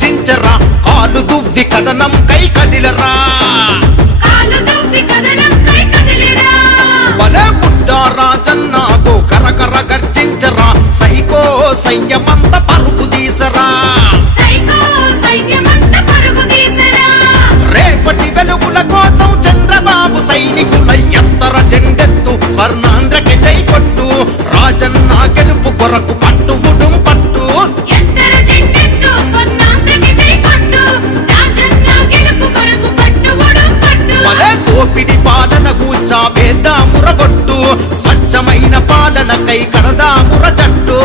సూచించరా కాలు దువ్వి కథనం కై కదిలరా బలే బుడ్డా రాజన్న గో కరకర గర్జించరా సైకో సైన్యమంత పరుగు తీసరా రేపటి వెలుగుల కోసం చంద్రబాబు సైనికుల ఎత్తర జెండెత్తు స్వర్ణాంధ్రకి జై కొట్టు రాజన్న గెలుపు కొరకు పట్టు ఉడుం పట్టు బలే దోపిడి పాలన కూల్చా వేద్దా మురగొట్టు స్వచ్ఛమైన పాలనకై కడదా ముర జట్టు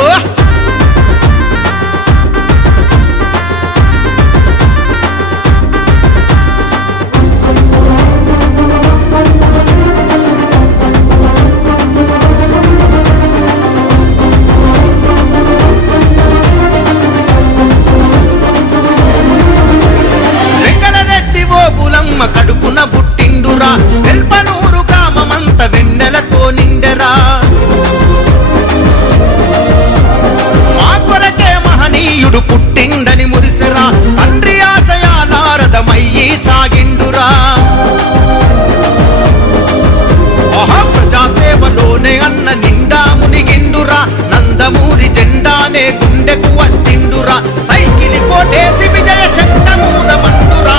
కడుపున పుట్టిండురా వెల్పనూరు గ్రామమంత వెన్నెలతో నిండెరా మా కొరకే మహనీయుడు పుట్టిండని మురిసెరా తండ్రి ఆశయానారదమయ్యి సాగిండురా ప్రజాసేవలోనే అన్న నిండా మునిగిండురా నందమూరి జెండానే గుండెకు అత్తిండురా సైకిలి కోటేసి విజయ శంఖమూదమండురా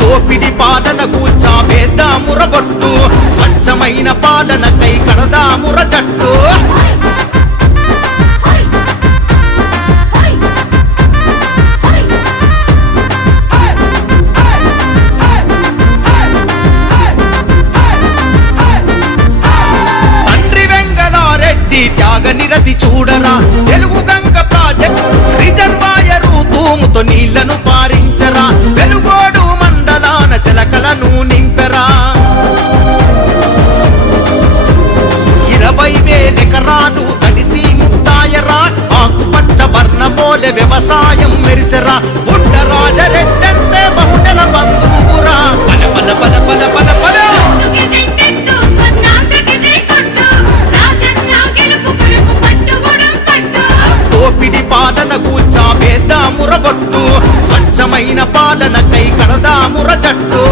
దోపిడి పాలన కూల్చా వేద్దా మురగొట్టు స్వచ్ఛమైన పాలనకై కడదా ముర జట్టు త్యాగనిరతి చూడరా తెలుగు గంగ ప్రాజెక్ట్ రిజర్వాయరు తూముతో నీళ్లను పారించరా వెలుగోడు మండలాన జలకలను నింపెరా 20,000 ఎకరాలు తడిసి ముత్తాయరా ఆకుపచ్చ వర్ణమోలె వ్యవసాయం మెరిసెరా బుడ్డ రాజరెడ్డంటే బహుజన బంధువురా బల బల బల బల బల బల దోపిడి పాలన కూల్చా వేద్దా మురగొట్టు స్వచ్ఛమైన పాలనకై కడదా ముర జట్టు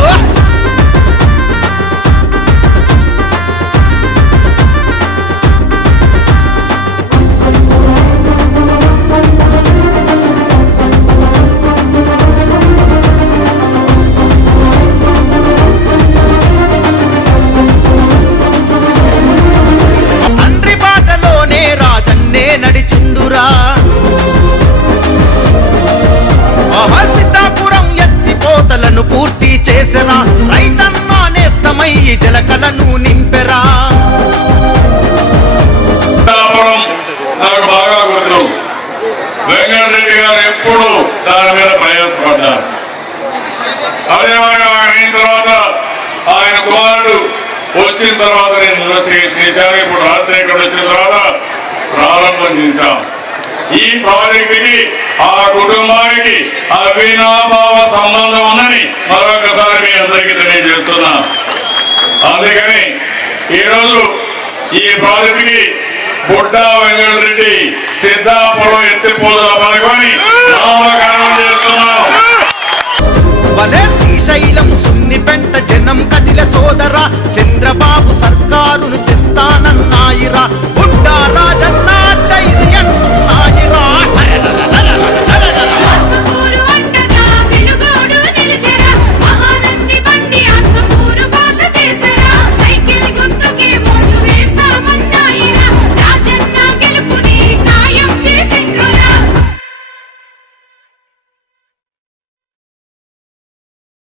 తండ్రి బాటలోనే రాజన్నే నడిచిండురా సీతాపురం ఎత్తిపోతలను పూర్తి చేసెరా రైతన్న నేస్తమయ్యి జలకలను నింపెరా నాకు బాగా గుర్తు వెంకటరెడ్డి గారు ఎప్పుడు దాని మీద ప్రయాసపడ్డారు. అదే అయిన తర్వాత ఆయన కుమారుడు వచ్చిన తర్వాత నేను ఇన్వెస్టిగేషన్ చేశాను. ఇప్పుడు రాజశేఖర్ వచ్చిన తర్వాత ప్రారంభం చేశాం. ఈ ప్రాజెక్టుకి ఆ కుటుంబానికి అవినాభావ సంబంధం ఉందని మరొకసారి మీ అందరికీ తెలియజేస్తున్నా. అందుకని ఈరోజు ఈ ప్రాజెక్టుకి బుడ్డా వెంకటరెడ్డి సిద్ధాపురం ఎత్తిపోతున్న పథకాన్ని నామకరణం చేస్తున్నాం. భలే శ్రీశైలం సున్నిపెంట జనం కదిల సోదరా చంద్రబాబు సర్కారును తెస్తానన్నాయిరా